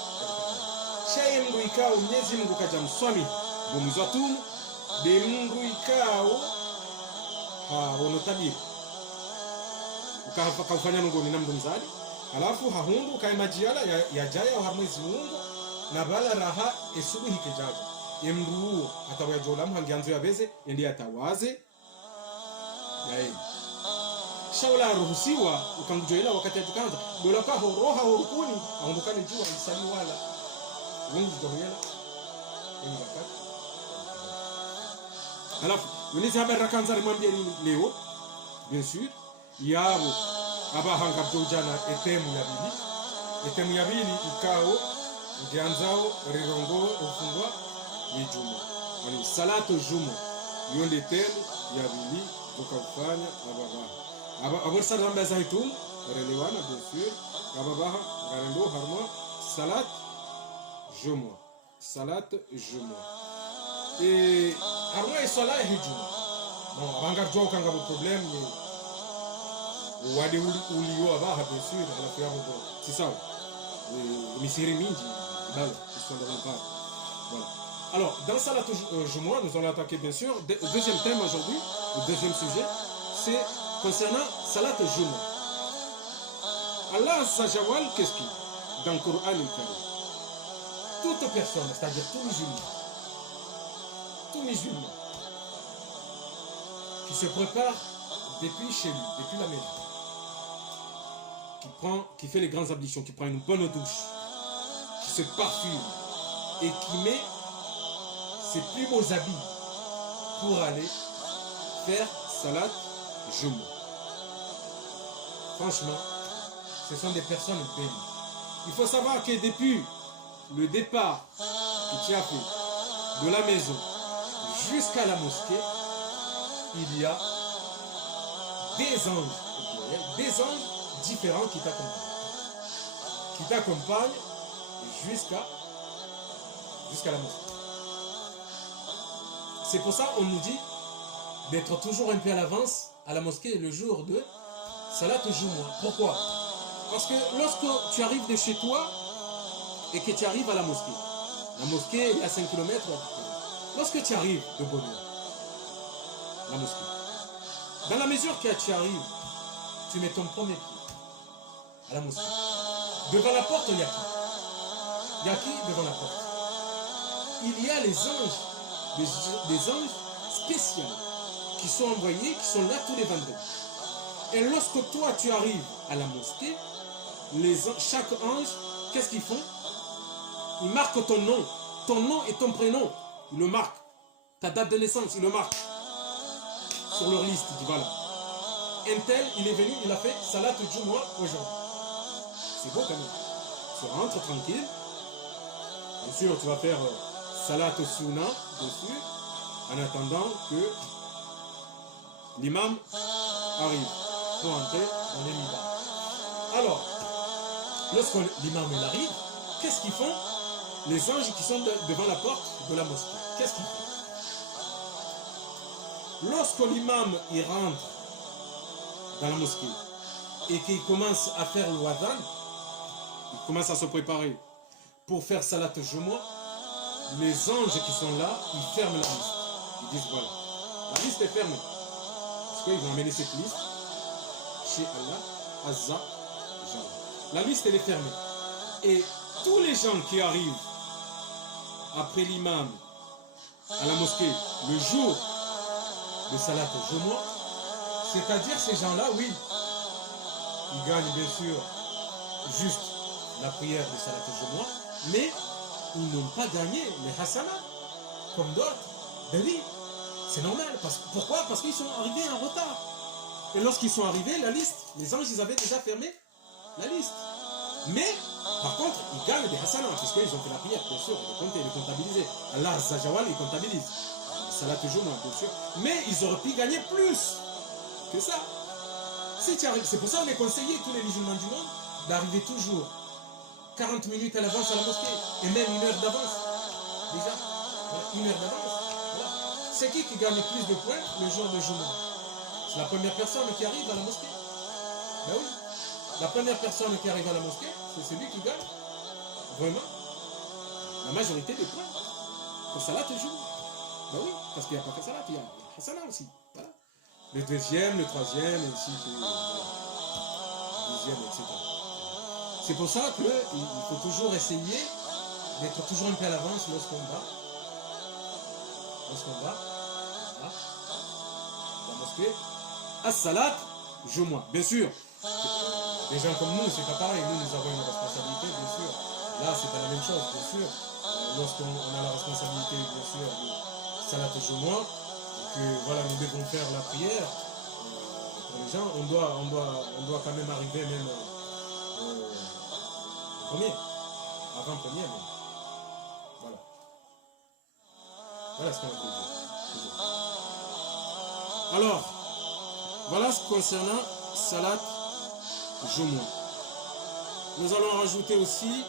shaye mngu ikao Mwenyezi Mungu kaja mswami mbumizwa tumu de mngu ikao wonotabiri ukafanya nungoni na mndu mzadi alafu hahundu kaimajiala ya jaya wa mwezi mungu na bala raha esubuhi kejaja emruo atawa jolamu hangianzo yabeze endi atawaze yae shaula ruhusiwa ukangujoela wakati atukanza dola pa roha horukuni aondokane jua isali wala wengi dohela ni wakati alafu winizi habari kanza rimwambia nini leo bien sûr yabo abahanga bjojana etemu ya bili ikao ngianzao rirongo ufungwa yijumu ani salatu jumu yonde temu ya bili tukafanya ababaha abor salamba zaitun relewana bien sûr ababaha garendo harma salat jumu et harma e salat hijumu bon abangar joka ngabo problem ni wadi uliyo abaha bien sûr ala fiabo c'est ça misiri mingi bala histoire de repas voilà. Alors dans Salat Jumu'ah nous allons attaquer bien sûr deuxième thème aujourd'hui, le deuxième sujet c'est concernant Salat Jumu'ah. Allah Azza Jawal qu'est-ce qu'il dans le Coran al-Karim toute personne, c'est-à-dire tout musulman qui se prépare depuis chez lui, depuis la maison, qui fait les grandes ablutions, qui prend une bonne douche, qui se parfume et qui met ses plus beaux habits pour aller faire Salat Jumu'ah. Franchement, ce sont des personnes bénies. Il faut savoir que depuis le départ que tu as fait de la maison jusqu'à la mosquée, il y a des anges, au pluriel, des anges différents qui t'accompagnent jusqu'à la mosquée. C'est pour ça qu'on nous dit d'être toujours un peu à l'avance à la mosquée le jour de Salat Jumu'ah. Pourquoi? Parce que lorsque tu arrives de chez toi et que tu arrives à la mosquée est à 5 km, lorsque tu arrives de bonne heure, la mosquée, dans la mesure que tu arrives, tu mets ton premier pied à la mosquée. Devant la porte, il y a qui? Il y a qui devant la porte? Il y a les anges, des anges spéciaux qui sont envoyés, qui sont là tous les vendredis. Et lorsque toi tu arrives à la mosquée, chaque ange, qu'est-ce qu'ils font? Ils marquent ton nom et ton prénom. Ils le marquent. Ta date de naissance, ils le marquent. Sur leur liste, tu dis voilà. Un tel, il est venu, il a fait Salat Jumu'ah aujourd'hui. C'est beau quand même. Tu rentres tranquille. Bien sûr, tu vas faire Salat Sunnah dessus, en attendant que l'imam arrive pour entrer dans les mihrab. Alors, lorsque l'imam arrive, qu'est-ce qu'ils font? Les anges qui sont devant la porte de la mosquée, qu'est-ce qu'ils font? Lorsque l'imam il rentre dans la mosquée et qu'il commence à faire le wadhan, il commence à se préparer pour faire Salat Jumu'ah, les anges qui sont là, ils ferment la liste. Ils disent voilà, la liste est fermée. Parce qu'ils vont amener cette liste chez Allah, Azza, Jalla. La liste elle est fermée. Et tous les gens qui arrivent après l'imam à la mosquée le jour de Salat Jumu'ah, c'est-à-dire ces gens-là, oui, ils gagnent bien sûr juste la prière de Salat Jumu'ah, mais ils n'ont pas gagné les hasanat comme d'autres. Ben oui, c'est normal. Pourquoi? Parce qu'ils sont arrivés en retard. Et lorsqu'ils sont arrivés, la liste, les anges, ils avaient déjà fermé la liste. Mais, par contre, ils gagnent des hasanat, puisqu'ils ont fait la prière, bien sûr, ils les comptabiliser. Allah Azza Jawal, il comptabilise. Salat Jumu'ah, bien sûr. Mais ils auraient pu gagner plus que ça. Si tu arrives, c'est pour ça qu'on est conseillé, tous les musulmans du monde, d'arriver toujours 40 minutes à l'avance à la mosquée, et même 1 heure d'avance. Déjà, voilà, 1 heure d'avance. Voilà. C'est qui gagne plus de points le jour de Jumu'ah? C'est la première personne qui arrive à la mosquée. Ben oui. La première personne qui arrive à la mosquée, c'est celui qui gagne vraiment la majorité des points pour Salat Jumu'ah. Ben oui, parce qu'il n'y a pas que Salat, il y a Hasana aussi. Voilà. Le deuxième, le troisième, ainsi que le deuxième, etc. C'est pour ça qu'il faut toujours essayer d'être toujours un peu à l'avance lorsqu'on va à la mosquée, à Salat Jumu'ah. Bien sûr, des gens comme nous, c'est pas pareil. Nous avons une responsabilité, bien sûr. Là, c'est pas la même chose, bien sûr. Lorsqu'on a la responsabilité, bien sûr, de Salat Jumu'ah, que voilà, nous devons faire la prière pour les gens, on doit quand même arriver même premier, avant-premier même. Voilà. Voilà ce qu'on a pu dire. Alors, voilà ce concernant Salat Jumu'ah. Nous allons rajouter aussi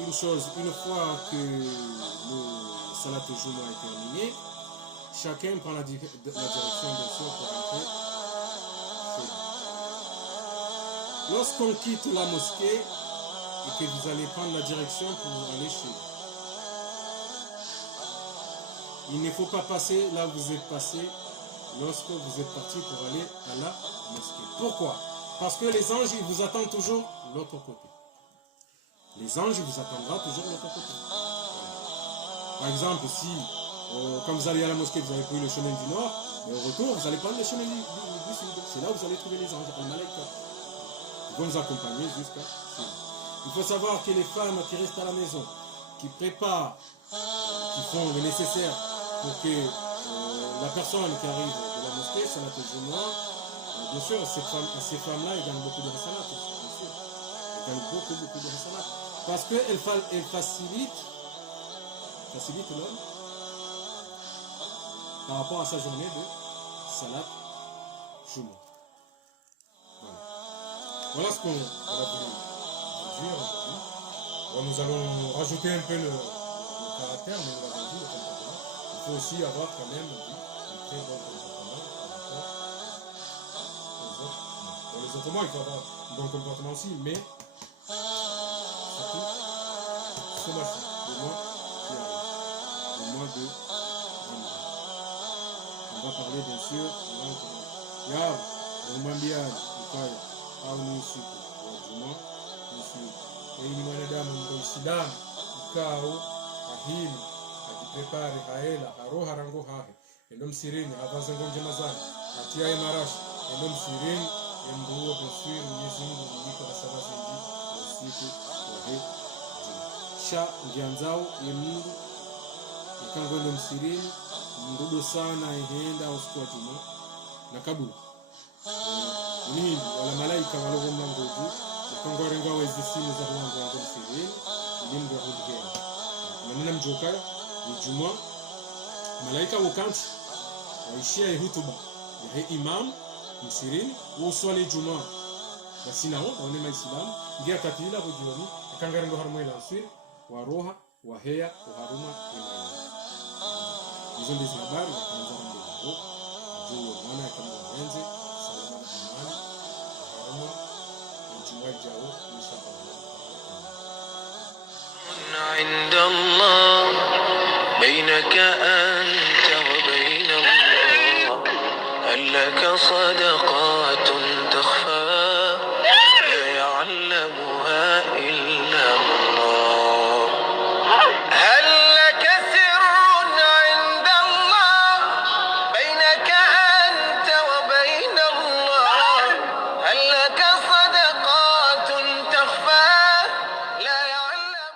une chose. Une fois que le Salat Jumu'ah est terminé, chacun prend la direction bien sûr pour rentrer chez lui. Lorsqu'on quitte la mosquée et que vous allez prendre la direction pour aller chez vous, il ne faut pas passer là où vous êtes passé lorsque vous êtes parti pour aller à la mosquée. Pourquoi? Parce que les anges, ils vous attendent toujours de l'autre côté. Les anges, ils vous attendront toujours de l'autre côté. Par exemple, si quand vous allez à la mosquée, vous avez pris le chemin du nord, mais au retour, vous allez prendre le chemin du sud. C'est là où vous allez trouver les anges, les malaïkas. Ils vont vous accompagner jusqu'à chez vous. Il faut savoir que les femmes qui restent à la maison, qui préparent, qui font le nécessaire pour que la personne qui arrive de la mosquée, Salat Jumu'ah, bien sûr, ces femmes-là, elles gagnent beaucoup de hasanat, bien sûr. Elles gagnent beaucoup de hasanat. Parce qu'elles facilitent l'homme par rapport à sa journée de Salat Juma. Voilà ce qu'on a voulu dire aujourd'hui. Bon, nous allons rajouter un peu le caractère, mais nous l'avons dit, le comportement. Il faut aussi avoir quand même un très bon comportement par rapport aux autres. Pour les autres mois, il faut avoir un bon comportement aussi, mais surtout ce mois-ci, le mois qui arrive, le mois de Ramadan. On va parler bien sûr ya umwambia ukae au ni usiku wa Ijumaa usiku. Hii ni mwanadamu Muislamu ukao ahili ajiprepare haela haroha rango hahe endo msirini havanzengo njema zani atiaye marashi endo msirini embuo besiri Mwenyezi Mungu ndiko hasaba zinji usiku wa he sha ngianzao ye Mungu ikango endo msirini mrudo sana ihenda usiku wa Ijumaa na kabula nini wala malaika walogo mlangoju ukangorenga wezi simu za wangu wangu msirini ili mdo hudhera na nina mjoka Ijumaa malaika ukanti waishia hutuba ya imam msirini uswali Ijumaa basi nao waone maislamu ngia katila kujioni akangarenga harmo ila asiri wa roha wa heya wa haruma imani hizo ndizo habari wakaanza ndio juu maana kama wenzi salama na amani haruma Ijumaa jao inshallah. عند الله بينك أنت وبين الله هل لك صدقات تخفى لا يعلمها إلا الله هل لك سر عند الله بينك أنت وبين الله هل لك صدقات تخفى لا يعلم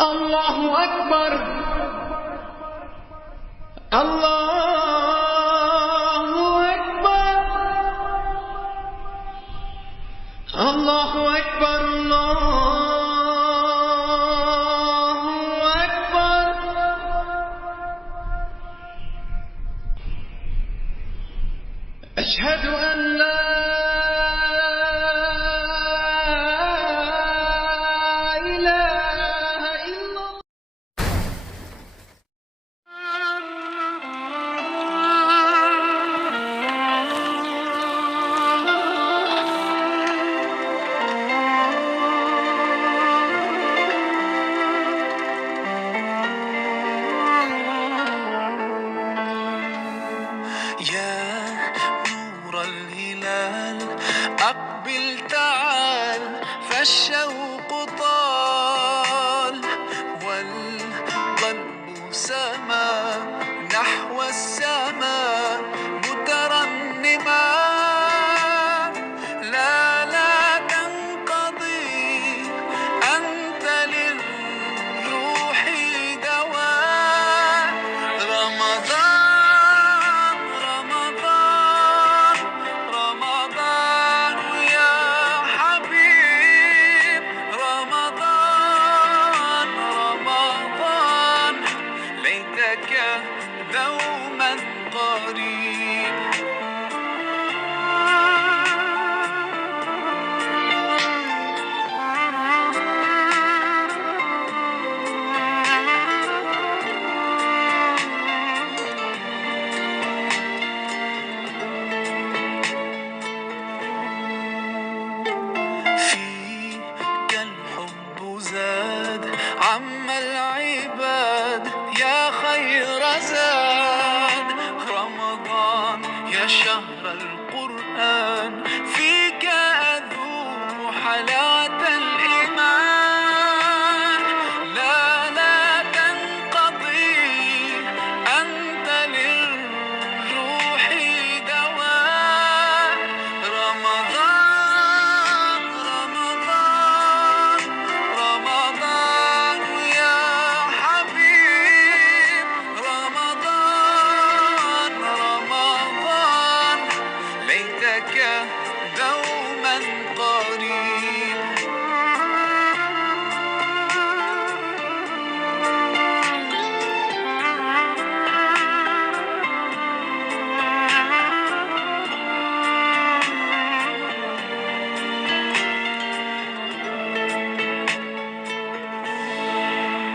الله أكبر الله أكبر الله أكبر الله أكبر أشهد أن لا إله إلا الله يا نور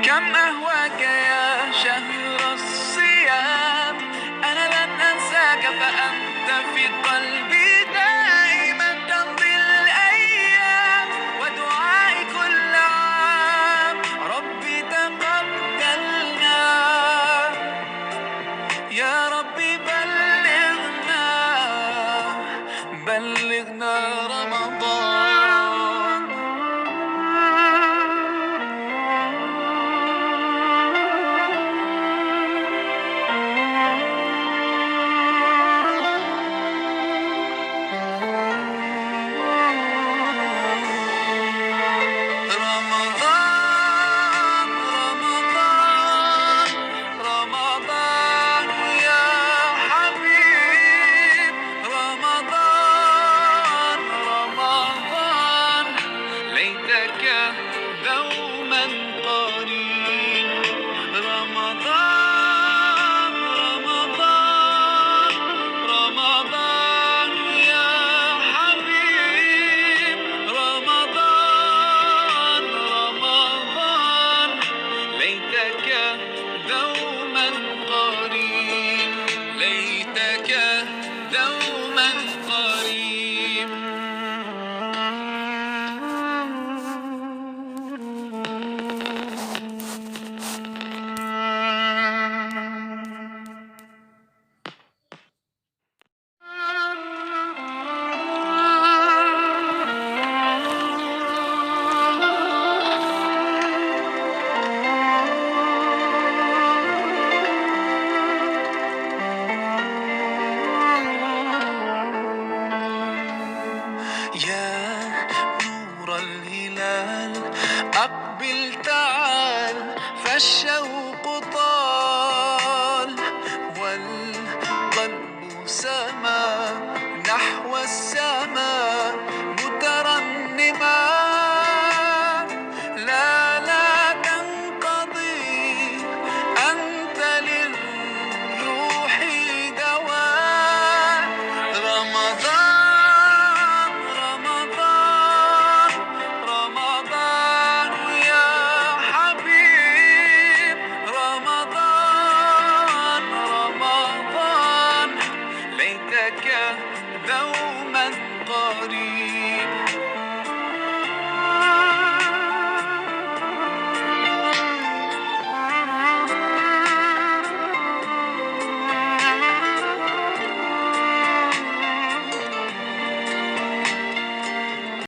كم أهواك يا شهر الصيام، أنا لن أنساك فأنت في قلبي دائما، تمضي الأيام ودعائي كل عام، ربي تقبلنا يا ربي، بلغنا رمضان. رمضان رمضان رمضان يا حبيب، رمضان رمضان ليتك دوما قريب، رمضان رمضان رمضان يا حبيب، رمضان رمضان ليتك دوما قريب، ليتك دوما قريب. يا نور الهلال أقبل تعال، فالشوق طال والقلب سما،